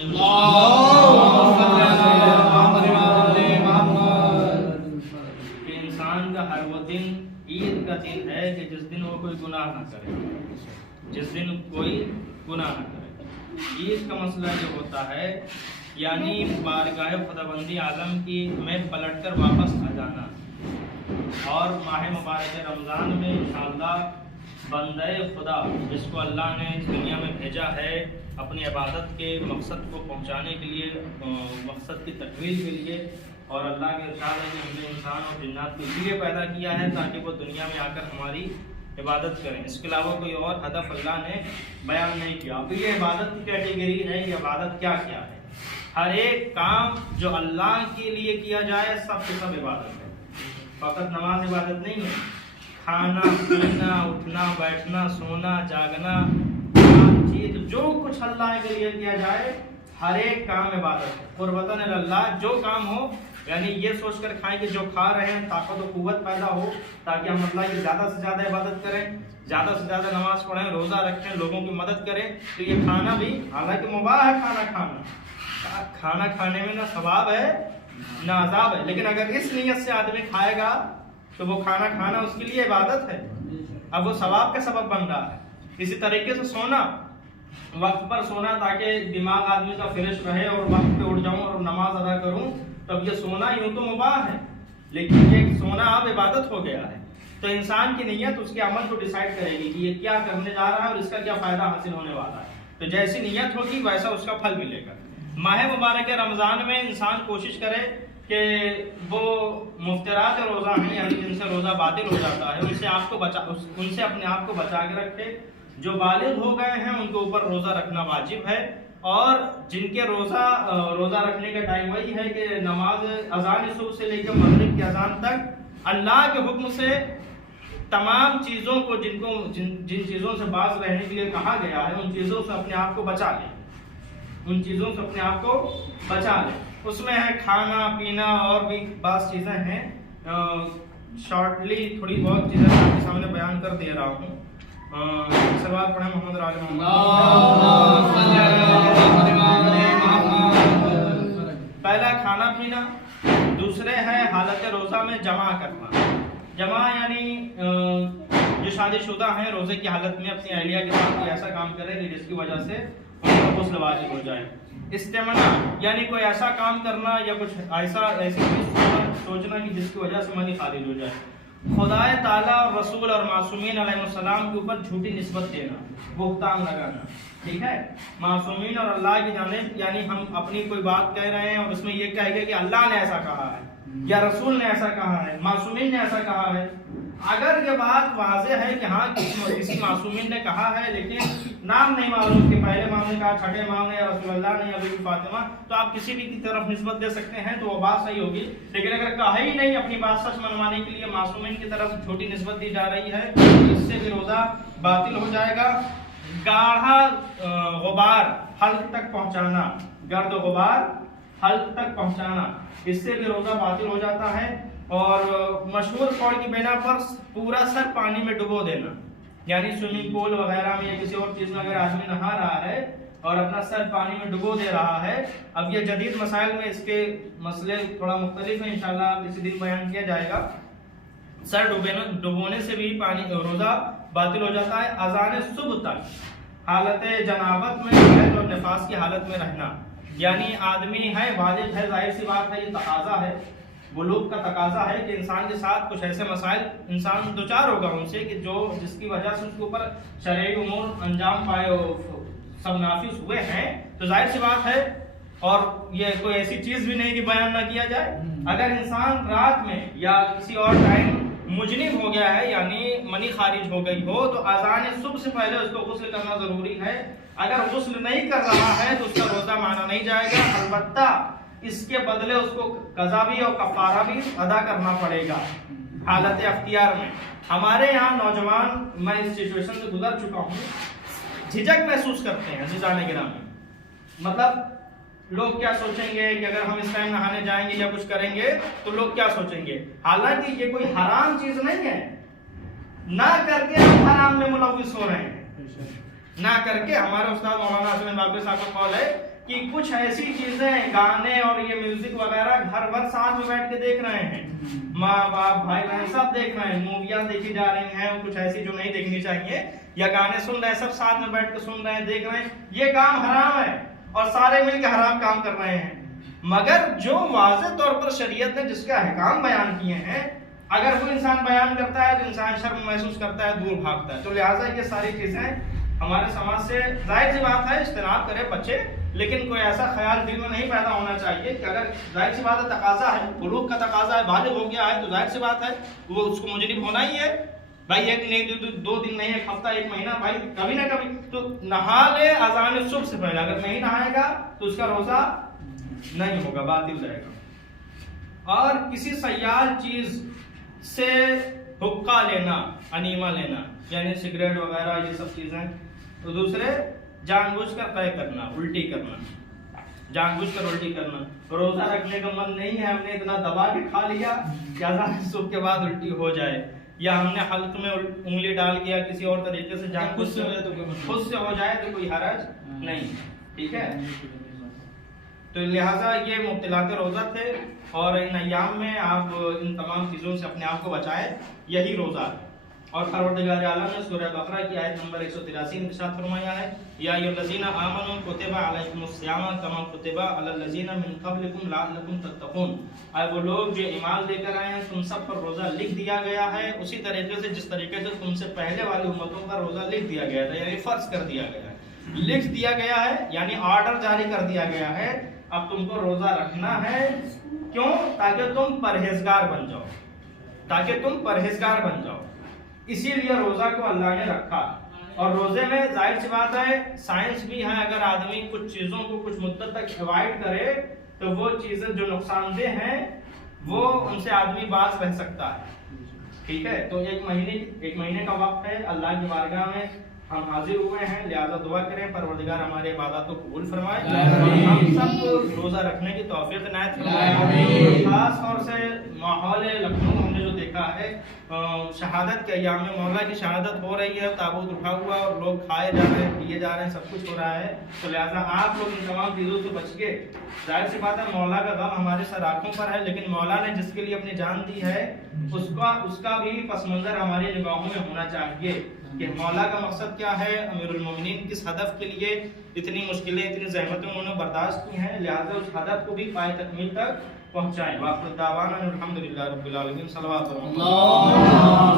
کہ انسان کا ہر وہ دن عید کا دن ہے کہ جس دن وہ کوئی گناہ نہ کرے، جس دن کوئی گناہ نہ کرے۔ عید کا مسئلہ یہ ہوتا ہے یعنی بارگاہ خداوندی عالم کی میں پلٹ کر واپس آ جانا، اور ماہ مبارک رمضان میں انشاءاللہ بندہ خدا جس کو اللہ نے اس دنیا میں بھیجا ہے اپنی عبادت کے مقصد کو پہنچانے کے لیے، مقصد کی تکمیل کے لیے، اور اللہ کے ارشاد ہے کہ ہم نے انسان اور جنات کو اس لیے پیدا کیا ہے تاکہ وہ دنیا میں آ کر ہماری عبادت کریں، اس کے علاوہ کوئی اور ہدف اللہ نے بیان نہیں کیا۔ تو یہ عبادت کی کیٹیگری ہے، یہ عبادت کیا کیا ہے؟ ہر ایک کام جو اللہ کے لیے کیا جائے سب سے سب عبادت ہے، فقط نماز عبادت نہیں ہے، کھانا پینا اٹھنا بیٹھنا سونا جاگنا چیز جو کچھ اللہ کے لیے کیا جائے ہر ایک کام عبادت ہے۔ قربتاً اللہ جو کام ہو، یعنی یہ سوچ کر کھائیں کہ جو کھا رہے ہیں طاقت و قوت پیدا ہو تاکہ ہم اللہ کی زیادہ سے زیادہ عبادت کریں، زیادہ سے زیادہ نماز پڑھیں، روزہ رکھیں، لوگوں کی مدد کریں۔ تو یہ کھانا بھی حالانکہ مباح ہے، کھانا کھانے میں نہ ثواب ہے نہ عذاب ہے، لیکن اگر اس نیت سے آدمی کھائے گا تو وہ کھانا کھانا اس کے لیے عبادت ہے، اب وہ ثواب کا سبب بن رہا ہے۔ اسی طریقے سے سونا، وقت پر سونا تاکہ دماغ آدمی کا فریش رہے اور وقت پہ اٹھ جاؤں اور نماز ادا کروں، تب یہ سونا یوں تو مباح ہے لیکن یہ سونا اب عبادت ہو گیا ہے۔ تو انسان کی نیت اس کے عمل کو ڈیسائیڈ کرے گی کہ یہ کیا کرنے جا رہا ہے اور اس کا کیا فائدہ حاصل ہونے والا ہے، تو جیسی نیت ہوگی ویسا اس کا پھل ملے گا۔ ماہ مبارک رمضان میں انسان کوشش کرے کہ وہ مفترات روزہ ہیں یعنی جن سے روزہ باطل ہو جاتا ہے ان سے اپنے آپ کو بچا کے رکھے۔ جو بالغ ہو گئے ہیں ان کے اوپر روزہ رکھنا واجب ہے، اور جن کے روزہ رکھنے کا ٹائم وہی ہے کہ نماز اذان صبح سے لے کر مغرب کی اذان تک اللہ کے حکم سے تمام چیزوں کو جن چیزوں سے باز رہنے کے لیے کہا گیا ہے ان چیزوں سے اپنے آپ کو بچا لیں، ان چیزوں سے اپنے آپ کو بچا لیں۔ اس میں ہے کھانا پینا اور بھی بعض چیزیں ہیں، شارٹلی تھوڑی بہت چیزیں آپ کے سامنے بیان کر دے رہا ہوں۔ سوال پڑھیں محمد راجہ پہلا کھانا پینا، دوسرے ہے حالت روزہ میں جمع کرنا۔ جمع یعنی جو شادی شدہ ہیں روزے کی حالت میں اپنی اہلیہ کے ساتھ ایسا کام کریں کہ جس کی وجہ سے ان کا غسل واجب ہو جائے۔ استمنا یعنی کوئی ایسا کام کرنا یا کچھ ایسی سوچنا کہ جس کی وجہ سے منی خارج ہو جائے۔ خدا تعالیٰ اور رسول اور معصومین علیہ السلام کے اوپر جھوٹی نسبت دینا، بہتان لگانا، ٹھیک ہے؟ معصومین اور اللہ کی جانب یعنی ہم اپنی کوئی بات کہہ رہے ہیں اور اس میں یہ کہے گا کہ اللہ نے ایسا کہا ہے یا رسول نے ایسا کہا ہے، معصومین نے ایسا کہا ہے۔ اگر یہ بات واضح ہے کہ ہاں کسی معصومین نے کہا ہے لیکن نام نہیں معلوم کہ پہلے امام نے کہا، چھٹے امام نے یا رسول اللہ نے یا بی بی فاطمہ، تو آپ کسی بھی کی طرف نسبت دے سکتے ہیں تو وہ بات صحیح ہوگی۔ لیکن اگر کہا ہی نہیں، اپنی بات سچ منوانے کے لیے معصومین کی طرف جھوٹی نسبت دی جا رہی ہے، اس سے بھی روزہ باطل ہو جائے گا۔ گاڑھا غبار حلق تک پہنچانا، گرد و غبار حلق تک پہنچانا، اس سے بھی روزہ باطل ہو جاتا ہے۔ اور مشہور قول کی بنا پر پورا سر پانی میں ڈبو دینا، یعنی سوئمنگ پول وغیرہ میں یا کسی اور چیز میں اگر آدمی نہا رہا ہے اور اپنا سر پانی میں ڈبو دے رہا ہے۔ اب یہ جدید مسائل میں اس کے مسئلے تھوڑا مختلف ہیں، انشاءاللہ کسی دن بیان کیا جائے گا۔ سر ڈبونے سے بھی روزہ باطل ہو جاتا ہے۔ اذان صبح تک حالت جنابت میں حیض اور نفاس کی حالت میں رہنا، یعنی آدمی ہے بالغ ہے، ظاہر سی بات ہے یہ تقاضا ہے، بلوغ کا تقاضا ہے کہ انسان کے ساتھ کچھ ایسے مسائل انسان دوچار ہوگا ان سے کہ جس کی وجہ سے اس کے اوپر شرعی امور انجام پائے سب نافذ ہوئے ہیں، تو ظاہر سی بات ہے اور یہ کوئی ایسی چیز بھی نہیں کہ بیان نہ کیا جائے۔ اگر انسان رات میں یا کسی اور ٹائم مجنب ہو گیا ہے یعنی منی خارج ہو گئی ہو تو اذان صبح سے پہلے اس کو غسل کرنا ضروری ہے۔ اگر غسل نہیں کر رہا ہے تو اس کا روزہ مانا نہیں جائے گا، البتہ اس کے بدلے اس کو قضا بھی اور کفارہ بھی ادا کرنا پڑے گا حالت اختیار میں۔ ہمارے یہاں نوجوان، میں اس سچویشن سے گزر چکا ہوں، جھجک محسوس کرتے ہیں عزیزان گرامی، مطلب لوگ کیا سوچیں گے کہ اگر ہم اس ٹائم نہانے جائیں گے یا کچھ کریں گے تو لوگ کیا سوچیں گے۔ حالانکہ یہ کوئی حرام چیز نہیں ہے، نہ کر کے ہم حرام میں ملوث ہو رہے ہیں، نہ کر کے۔ ہمارے استاد مولانا حسن باقی صاحب کا قول ہے کہ کچھ ایسی چیزیں گانے اور یہ میوزک وغیرہ گھر بھر ساتھ میں بیٹھ کے دیکھ رہے ہیں، ماں باپ بھائی بہن سب دیکھ رہے ہیں، موویاں دیکھی جا رہی ہیں کچھ ایسی جو نہیں دیکھنی چاہیے، یا گانے سن رہے ہیں سب ساتھ میں بیٹھ کے سن رہے ہیں دیکھ رہے ہیں، یہ کام حرام ہے اور سارے مل کے حرام کام کر رہے ہیں۔ مگر جو واضح طور پر شریعت نے جس کے احکام بیان کیے ہیں، اگر وہ انسان بیان کرتا ہے تو انسان شرم محسوس کرتا ہے، دور بھاگتا ہے۔ تو لہٰذا یہ ساری چیزیں ہمارے سماج سے ظاہر سی بات ہے اجتناب کرے بچے، لیکن کوئی ایسا خیال دل میں نہیں پیدا ہونا چاہیے کہ اگر ظاہر سی بات ہے تقاضا ہے، بلوغ کا تقاضا ہے، بالغ ہو گیا ہے تو ظاہر سی بات ہے وہ اس کو مجرم ہونا ہی ہے بھائی، ایک نہیں دو دن نہیں، ایک ہفتہ ایک مہینہ، بھائی کبھی نہ کبھی تو نہا لے اذان صبح سے پہلے، اگر نہیں نہائے گا تو اس کا روزہ نہیں ہوگا، باطل رہے گا۔ اور کسی سیال چیز سے حقہ لینا، انیمہ لینا، یعنی سگریٹ وغیرہ یہ سب چیزیں، تو دوسرے جان بوجھ کر طے کرنا، الٹی کرنا، جان بوجھ کر الٹی کرنا، روزہ رکھنے کا من نہیں ہے، ہم نے اتنا دبا کے کھا لیا کہ اذان صبح کے بعد الٹی ہو جائے، یا ہم نے حلق میں انگلی ڈال کیا کسی اور طریقے سے جان بوجھ سے خود سے ہو جائے تو کوئی حرج نہیں، ٹھیک ہے۔ تو لہٰذا یہ مبطلات روزہ تھے، اور ان ایام میں آپ ان تمام چیزوں سے اپنے آپ کو بچائیں، یہی روزہ ہے۔ اور پروردگار عالم نے سورہ بقرہ کی آیت نمبر 183 میں ارشاد فرمایا ہے، یا ایھا الذین آمنوا کتب علیکم الصیام کما کتب علی الذین من قبلکم لعلکم تتقون، اے وہ لوگ جو ایمان لے کر آئے ہیں تم سب پر روزہ لکھ دیا گیا ہے اسی طریقے سے جس طریقے سے تم سے پہلے والی امتوں پر روزہ لکھ دیا گیا تھا، یعنی فرض کر دیا گیا ہے، لکھ دیا گیا ہے یعنی آرڈر جاری کر دیا گیا ہے، اب تم کو روزہ رکھنا ہے، کیوں؟ تاکہ تم پرہیزگار بن جاؤ، تاکہ تم پرہیزگار بن جاؤ، اسی لیے روزہ کو اللہ نے رکھا۔ اور روزے میں ظاہر سی بات ہے سائنس بھی ہے، اگر آدمی کچھ چیزوں کو کچھ مدت تک اوائڈ کرے تو وہ چیزیں جو نقصان دہ ہیں وہ ان سے آدمی باز رہ سکتا ہے، ٹھیک ہے۔ تو ایک مہینے کا وقت ہے، اللہ کی بارگاہ میں ہم حاضر ہوئے ہیں، لہذا دعا کریں پروردگار ہمارے عبادات کو قبول فرمائے، ہم سب کو روزہ رکھنے کی توفیق عنایت فرمائے۔ خاص طور سے ماحول لکھنؤ ہم نے جو دیکھا ہے، شہادت کے ایام میں مولا کی شہادت ہو رہی ہے، تابوت اٹھا ہوا اور لوگ کھائے جا رہے ہیں، پیے جا رہے ہیں، سب کچھ ہو رہا ہے، تو لہذا آپ لوگ ان تمام چیزوں سے بچ کے، ظاہر سی بات ہے مولا کا غم ہمارے سر آنکھوں پر ہے، لیکن مولا نے جس کے لیے اپنی جان دی ہے اس کا بھی پس منظر ہماری نگاہوں میں ہونا چاہیے کہ مولا کا مقصد کیا ہے، امیر المومنین کس ہدف کے لیے اتنی مشکلیں اتنی زحمتیں انہوں نے برداشت کی ہیں، لہذا اس ہدف کو بھی پائے تکمیل تک پہنچائیں۔ وآخر دعوانا الحمدللہ رب العالمین، صلوات اللہ۔